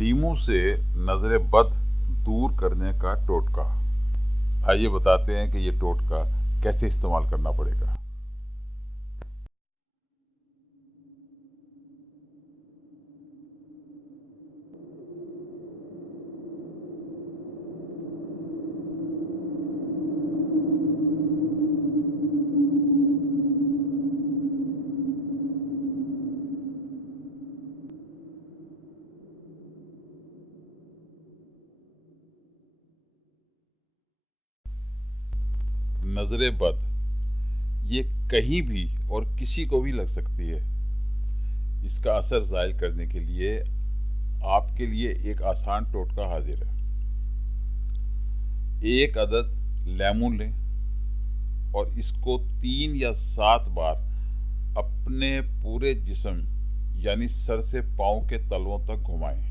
लीमू से नजर बद दूर करने का टोटका। आइए बताते हैं कि ये टोटका कैसे इस्तेमाल करना पड़ेगा। नजर बद ये कहीं भी और किसी को भी लग सकती है। इसका असर ज़ाहिर करने के लिए आपके लिए एक आसान टोटका हाजिर है। एक अदद लेमन लें और इसको 3 या 7 बार अपने पूरे जिस्म यानी सर से पाँव के तलवों तक घुमाएं।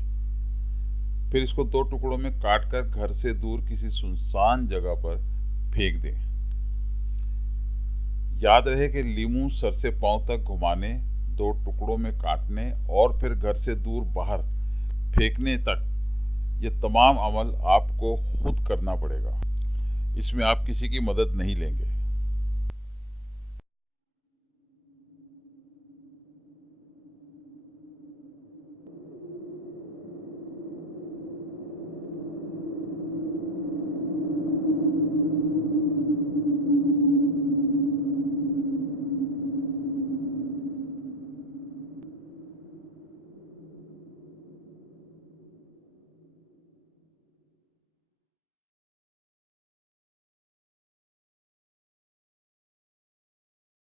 फिर इसको 2 टुकड़ों में काटकर घर से दूर किसी सुनसान जगह पर फेंक दें। याद रहे कि लीमू सर से पाँव तक घुमाने, 2 टुकड़ों में काटने और फिर घर से दूर बाहर फेंकने तक ये तमाम अमल आपको खुद करना पड़ेगा। इसमें आप किसी की मदद नहीं लेंगे।